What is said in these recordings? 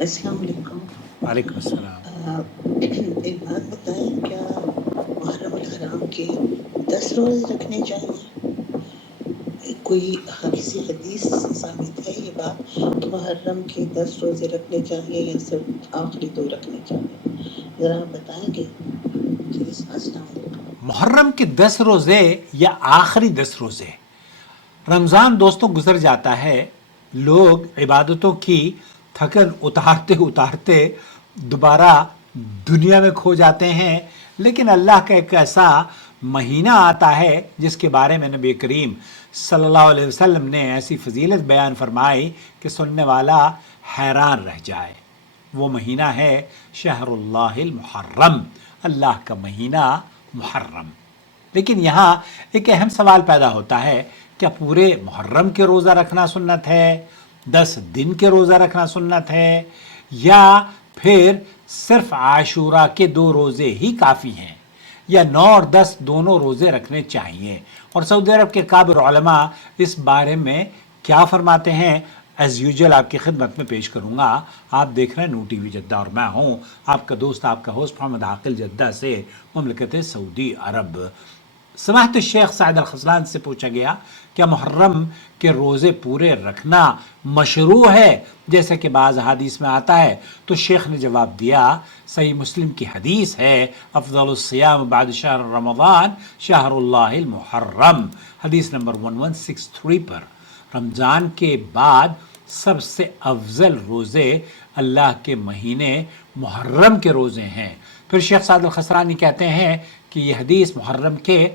السلام علیکم۔ وعلیکم السلام۔ ایک بات بتائیں، کیا محرم الحرام کے 10 روزے رکھنے چاہیے؟ کوئی کسی حدیث سے ثابت ہے یہ بات کہ محرم کے 10 روزے رکھنے چاہیے یا صرف آخری 2 رکھنے چاہیے؟ ذرا آپ بتائیں گے پلیز۔ السلام علیکم۔ محرم کے 10 روزے یا آخری 10 روزے؟ رمضان دوستوں گزر جاتا ہے، لوگ عبادتوں کی تھکن اتارتے اتارتے دوبارہ دنیا میں کھو جاتے ہیں، لیکن اللہ کا ایک ایسا مہینہ آتا ہے جس کے بارے میں نبی کریم صلی اللہ علیہ وسلم نے ایسی فضیلت بیان فرمائی کہ سننے والا حیران رہ جائے۔ وہ مہینہ ہے شہر اللہ المحرم، اللہ کا مہینہ محرم۔ لیکن یہاں ایک اہم سوال پیدا ہوتا ہے، کیا پورے محرم کے روزہ رکھنا سنت ہے، 10 دن کے روزہ رکھنا سنت ہے، یا پھر صرف عاشورہ کے 2 روزے ہی کافی ہیں، یا 9 اور 10 دونوں روزے رکھنے چاہیے؟ اور سعودی عرب کے کابر علماء اس بارے میں کیا فرماتے ہیں، ایز یوزول آپ کی خدمت میں پیش کروں گا۔ آپ دیکھ رہے ہیں نو ٹی وی جدہ اور میں ہوں آپ کا دوست، آپ کا ہوسٹ محمد عاقل، جدہ سے، مملکت سعودی عرب۔ سماحت الشیخ سعد الخذلان سے پوچھا گیا کیا محرم کے روزے پورے رکھنا مشروع ہے جیسے کہ بعض حدیث میں آتا ہے؟ تو شیخ نے جواب دیا، صحیح مسلم کی حدیث ہے، افضل الصیام بعد شہر رمضان شہر اللہ المحرم، حدیث نمبر 1163 پر، رمضان کے بعد سب سے افضل روزے اللہ کے مہینے محرم کے روزے ہیں۔ پھر شیخ سعد الخسرانی کہتے ہیں کہ یہ حدیث محرم کے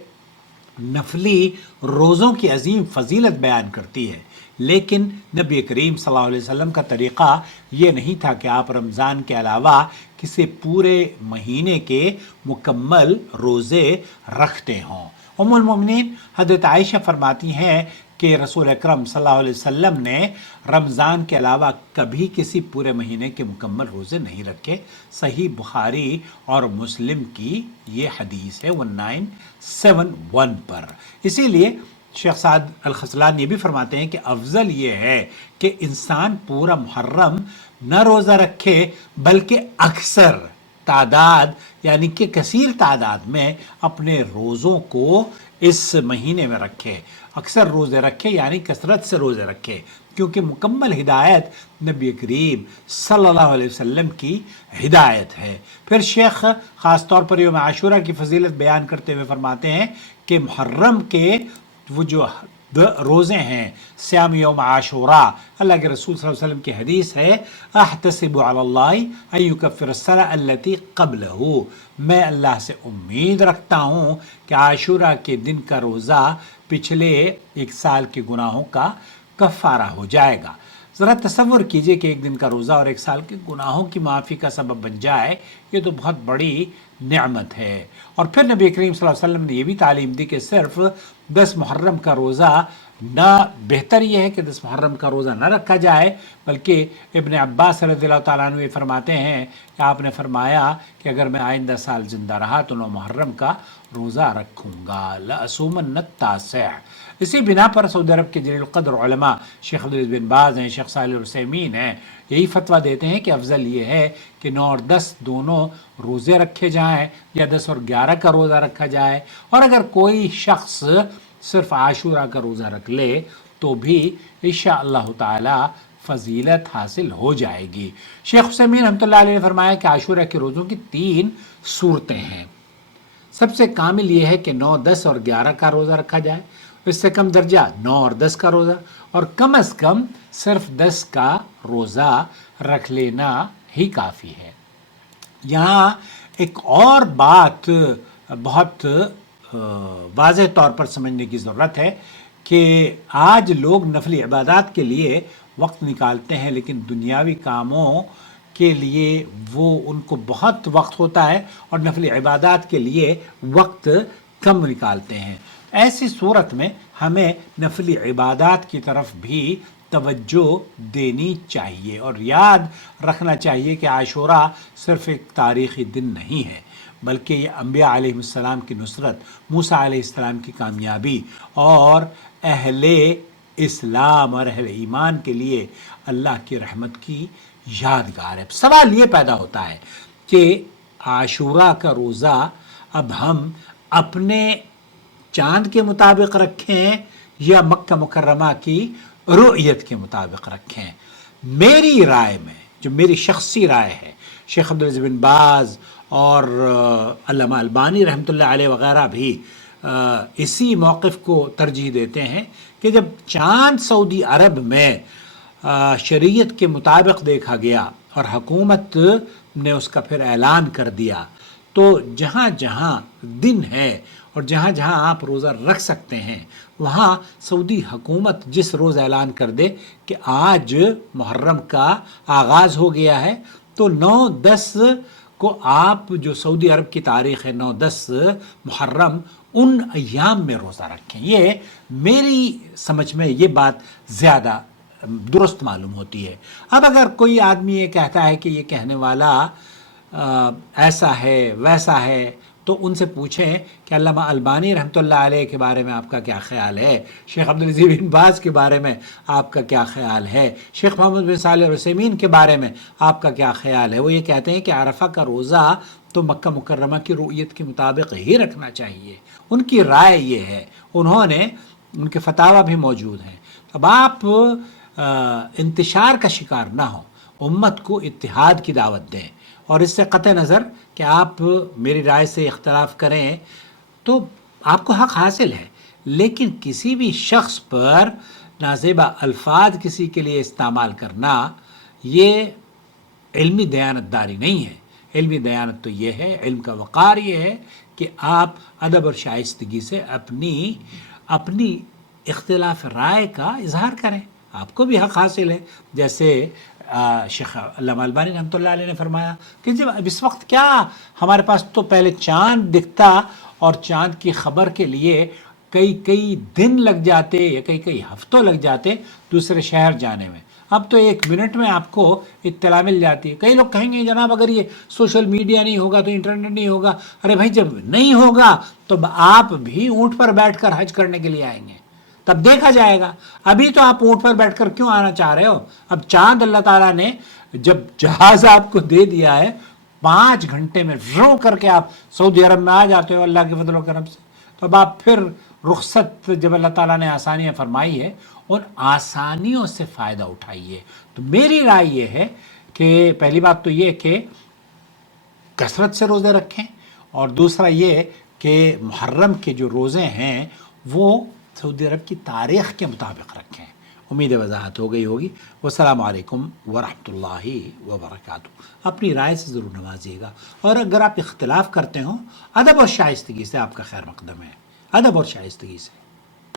نفلی روزوں کی عظیم فضیلت بیان کرتی ہے، لیکن نبی کریم صلی اللہ علیہ وسلم کا طریقہ یہ نہیں تھا کہ آپ رمضان کے علاوہ کسی پورے مہینے کے مکمل روزے رکھتے ہوں۔ ام المومنین حضرت عائشہ فرماتی ہیں کہ رسول اکرم صلی اللہ علیہ وسلم نے رمضان کے علاوہ کبھی کسی پورے مہینے کے مکمل روزے نہیں رکھے۔ صحیح بخاری اور مسلم کی یہ حدیث ہے 1971 پر۔ اسی لیے شیخ سعد الخذلان یہ بھی فرماتے ہیں کہ افضل یہ ہے کہ انسان پورا محرم نہ روزہ رکھے بلکہ اکثر تعداد یعنی کہ کثیر تعداد میں اپنے روزوں کو اس مہینے میں رکھے، اکثر روزے رکھے یعنی کثرت سے روزے رکھے، کیونکہ مکمل ہدایت نبی کریم صلی اللہ علیہ وسلم کی ہدایت ہے۔ پھر شیخ خاص طور پر یوم عاشورہ کی فضیلت بیان کرتے ہوئے فرماتے ہیں کہ محرم کے وہ جو روزے ہیں، سیام یوم عاشورہ، اللہ کے رسول صلی اللہ علیہ وسلم کی حدیث ہے، احتسب علی اللہ ان یکفر السنہ التی قبلہ، میں اللہ سے امید رکھتا ہوں کہ عاشورہ کے دن کا روزہ پچھلے 1 سال کے گناہوں کا کفارہ ہو جائے گا۔ ذرا تصور کیجئے کہ 1 دن کا روزہ اور 1 سال کے گناہوں کی معافی کا سبب بن جائے، یہ تو بہت بڑی نعمت ہے۔ اور پھر نبی کریم صلی اللہ علیہ وسلم نے یہ بھی تعلیم دی کہ صرف 10 محرم کا روزہ نہ، بہتر یہ ہے کہ 10 محرم کا روزہ نہ رکھا جائے، بلکہ ابن عباس رضی اللہ تعالیٰ عنہ یہ فرماتے ہیں کہ آپ نے فرمایا کہ اگر میں آئندہ سال زندہ رہا تو 9 محرم کا روزہ رکھوں گا، لأصومن التاسع۔ اسی بنا پر سعودی عرب کے جلیل القدر علماء شیخ عبدالعزیز بن باز ہیں، شیخ صالح العثیمین ہیں، یہی فتویٰ دیتے ہیں کہ افضل یہ ہے کہ 9 اور 10 دونوں روزے رکھے جائیں، یا 10 اور 11 کا روزہ رکھا جائے، اور اگر کوئی شخص صرف عاشورہ کا روزہ رکھ لے تو بھی انشاءاللہ تعالی فضیلت حاصل ہو جائے گی۔ شیخ عثیمین رحمۃ اللہ علیہ نے فرمایا کہ عاشورہ کے روزوں کی 3 صورتیں ہیں۔ سب سے کامل یہ ہے کہ 9، 10 اور 11 کا روزہ رکھا جائے، اس سے کم درجہ 9 اور 10 کا روزہ، اور کم از کم صرف 10 کا روزہ رکھ لینا ہی کافی ہے۔ یہاں ایک اور بات بہت واضح طور پر سمجھنے کی ضرورت ہے کہ آج لوگ نفلی عبادات کے لیے وقت نکالتے ہیں، لیکن دنیاوی کاموں کے لیے وہ ان کو بہت وقت ہوتا ہے اور نفلی عبادات کے لیے وقت کم نکالتے ہیں۔ ایسی صورت میں ہمیں نفلی عبادات کی طرف بھی توجہ دینی چاہیے، اور یاد رکھنا چاہیے کہ عاشورہ صرف ایک تاریخی دن نہیں ہے، بلکہ یہ انبیاء علیہ السلام کی نصرت، موسیٰ علیہ السلام کی کامیابی اور اہل اسلام اور اہل ایمان کے لیے اللہ کی رحمت کی یادگار ہے۔ سوال یہ پیدا ہوتا ہے کہ عاشورہ کا روزہ اب ہم اپنے چاند کے مطابق رکھیں یا مکہ مکرمہ کی رؤیت کے مطابق رکھیں؟ میری رائے میں، جو میری شخصی رائے ہے، شیخ عبدالعزیز بن باز اور علامہ البانی رحمۃ اللہ علیہ وغیرہ بھی اسی موقف کو ترجیح دیتے ہیں کہ جب چاند سعودی عرب میں شریعت کے مطابق دیکھا گیا اور حکومت نے اس کا پھر اعلان کر دیا، تو جہاں جہاں دن ہے اور جہاں جہاں آپ روزہ رکھ سکتے ہیں وہاں سعودی حکومت جس روز اعلان کر دے کہ آج محرم کا آغاز ہو گیا ہے، تو 9-10 کو آپ جو سعودی عرب کی تاریخ ہے 9-10 محرم، ان ایام میں روزہ رکھیں۔ یہ میری سمجھ میں یہ بات زیادہ درست معلوم ہوتی ہے۔ اب اگر کوئی آدمی یہ کہتا ہے کہ یہ کہنے والا ایسا ہے ویسا ہے، تو ان سے پوچھیں کہ علامہ البانی رحمۃ اللہ علیہ کے بارے میں آپ کا کیا خیال ہے، شیخ عبدالعزیز بن باز کے بارے میں آپ کا کیا خیال ہے، شیخ محمد بن صالح العثیمین کے بارے میں آپ کا کیا خیال ہے۔ وہ یہ کہتے ہیں کہ عرفہ کا روزہ تو مکہ مکرمہ کی رؤیت کے مطابق ہی رکھنا چاہیے۔ ان کی رائے یہ ہے، انہوں نے ان کے فتاوی بھی موجود ہیں۔ اب آپ انتشار کا شکار نہ ہوں، امت کو اتحاد کی دعوت دیں، اور اس سے قطع نظر کہ آپ میری رائے سے اختلاف کریں تو آپ کو حق حاصل ہے، لیکن کسی بھی شخص پر نازیبہ الفاظ کسی کے لیے استعمال کرنا یہ علمی دیانتداری نہیں ہے۔ علمی دیانت تو یہ ہے، علم کا وقار یہ ہے کہ آپ ادب اور شائستگی سے اپنی اختلاف رائے کا اظہار کریں، آپ کو بھی حق حاصل ہے۔ جیسے شیخ علامہ البانی رحمۃ اللہ علیہ نے فرمایا کہ جب اب اس وقت کیا ہمارے پاس تو پہلے چاند دکھتا اور چاند کی خبر کے لیے کئی دن لگ جاتے یا کئی ہفتوں لگ جاتے دوسرے شہر جانے میں، اب تو 1 منٹ میں آپ کو اطلاع مل جاتی ہے۔ کئی لوگ کہیں گے جناب اگر یہ سوشل میڈیا نہیں ہوگا تو انٹرنیٹ نہیں ہوگا۔ ارے بھائی جب نہیں ہوگا تو آپ بھی اونٹ پر بیٹھ کر حج کرنے کے لیے آئیں گے، تب دیکھا جائے گا۔ ابھی تو آپ اونٹ پر بیٹھ کر کیوں آنا چاہ رہے ہو؟ اب چاند اللہ تعالیٰ نے جب جہاز آپ کو دے دیا ہے، 5 گھنٹے میں رو کر کے آپ سعودی عرب میں آ جاتے ہو اللہ کے فضل و کرم سے۔ تو اب آپ پھر رخصت جب اللہ تعالیٰ نے آسانیاں فرمائی ہے، ان آسانیوں سے فائدہ اٹھائیے۔ تو میری رائے یہ ہے کہ پہلی بات تو یہ کہ کثرت سے روزے رکھیں، اور دوسرا یہ کہ محرم کے جو روزے ہیں وہ سعودی عرب کی تاریخ کے مطابق رکھیں۔ امید وضاحت ہو گئی ہوگی۔ والسلام علیکم ورحمۃ اللہ وبرکاتہ۔ اپنی رائے سے ضرور نوازیے گا، اور اگر آپ اختلاف کرتے ہوں ادب اور شائستگی سے آپ کا خیر مقدم ہے، ادب اور شائستگی سے۔